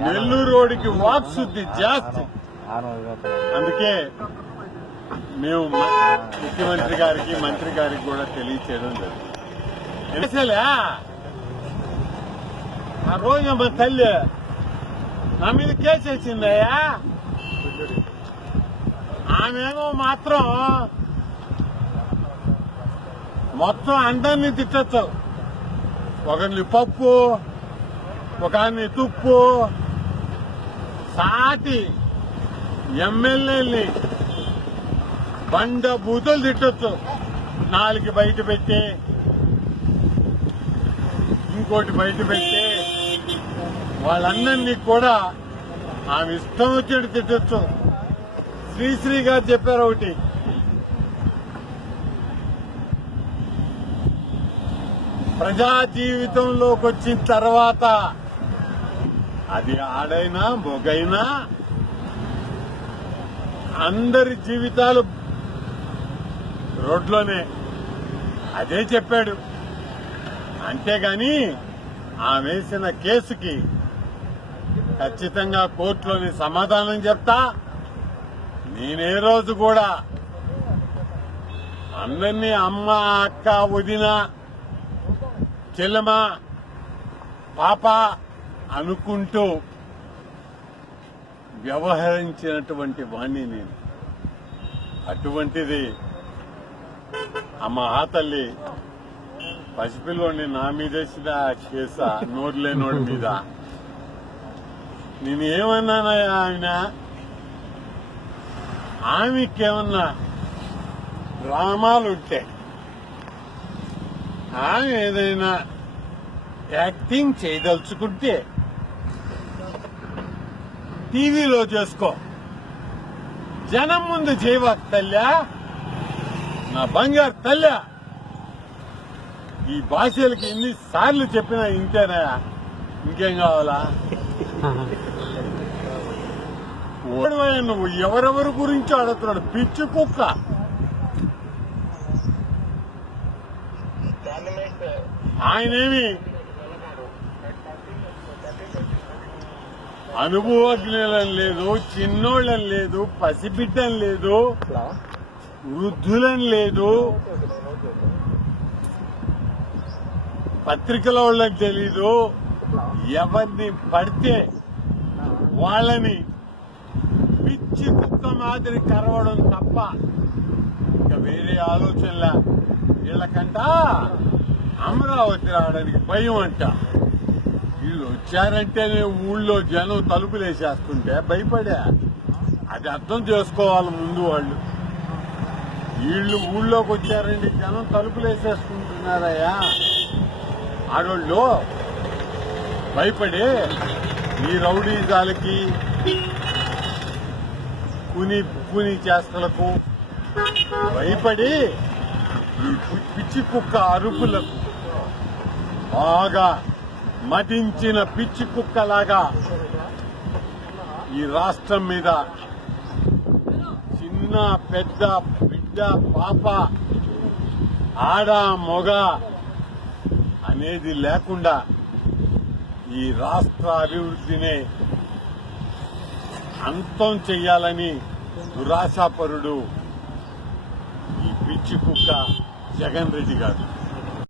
నెల్లూరు రోడ్డుకి వాక్ శుద్ధి జాస్తి. అందుకే మేము ముఖ్యమంత్రి గారికి మంత్రి గారికి కూడా తెలియచేయడం జరిగింది. ఆ రోజు మా తల్లి నా మీద కేసు వచ్చిందయ్యా. ఆమెమో మాత్రం మొత్తం అందరినీ తిట్టచ్చు. ఒకరిని పప్పు, ఒకరిని తుప్పు, సాటి ఎమ్మెల్యేని బండ బూతులు తిట్టచ్చు. 4 బయట పెట్టి ఇంకోటి బయట పెట్టి వాళ్ళందరినీ కూడా ఆమె ఇష్టం వచ్చేది తిట్టచ్చు. శ్రీశ్రీ గారు చెప్పారు ఒకటి, ప్రజా జీవితంలోకి వచ్చిన తర్వాత అది ఆడైనా మొగైనా అందరి జీవితాలు రోడ్లోనే. అదే చెప్పాడు. అంతేగాని ఆమె వేసిన కేసుకి ఖచ్చితంగా కోర్టులోని సమాధానం చెప్తా. నేనే రోజు కూడా అందరినీ అమ్మ, అక్క, వదిన, చెల్లెమ, పాప అనుకుంటూ వ్యవహరించినటువంటి వాణ్ణి నేను. అటువంటిది ఆ తల్లి పసిపిల్లోని నా మీదేసిన కేసా, నోరు లేనోడి మీద. నేను ఏమన్నానయ్యా? ఆమెకేమన్నా డ్రామాలుంటే, ఆమె ఏదైనా యాక్టింగ్ చేయదలుచుకుంటే టీవీలో చేసుకో, జనం ముందు చేయవా తల్లా, నా బంగారు తల్లా. ఈ భాషలకి ఎన్నిసార్లు చెప్పినా ఇంతేనా? ఇంకేం కావాలా? ఓడిపోయా నువ్వు. ఎవరెవరి గురించి అడుగుతున్నాడు? పిచ్చి కుక్క. ఆయనేమి అనుభవజ్ఞులని లేదు, చిన్నోళ్ళని లేదు, పసిబిడ్డని లేదు, వృద్ధులని లేదు, పత్రికల వాళ్ళకి తెలీదు. ఎవరిని పడితే వాళ్ళని పిచ్చి కుక్క మాదిరి కరవడం తప్ప ఇంకా వేరే ఆలోచనలా. వీళ్ళకంట అమరావతి రావడానికి భయం అంట. వీళ్ళు వచ్చారంటేనే ఊళ్ళో జనం తలుపులేసేస్తుంటే భయపడా. అది అర్థం చేసుకోవాలి ముందు వాళ్ళు. వీళ్ళు ఊళ్ళోకి వచ్చారండి, జనం తలుపులేసేసుకుంటున్నారయ్యా. ఆడోళ్ళు భయపడి ఈ రౌడీజాలకి, కూని చేష్టలకు భయపడి ఈ పిచ్చి కుక్క అరుపులకు బాగా మదించిన పిచ్చి కుక్కలాగా ఈ రాష్ట్రం మీద చిన్న పెద్ద బిడ్డ పాప ఆడ మొగ అనేది లేకుండా ఈ రాష్ట్ర అభివృద్ధిని అంతం చెయ్యాలని దురాశాపరుడు ఈ పిచ్చి కుక్క జగన్ రెడ్డి గారు.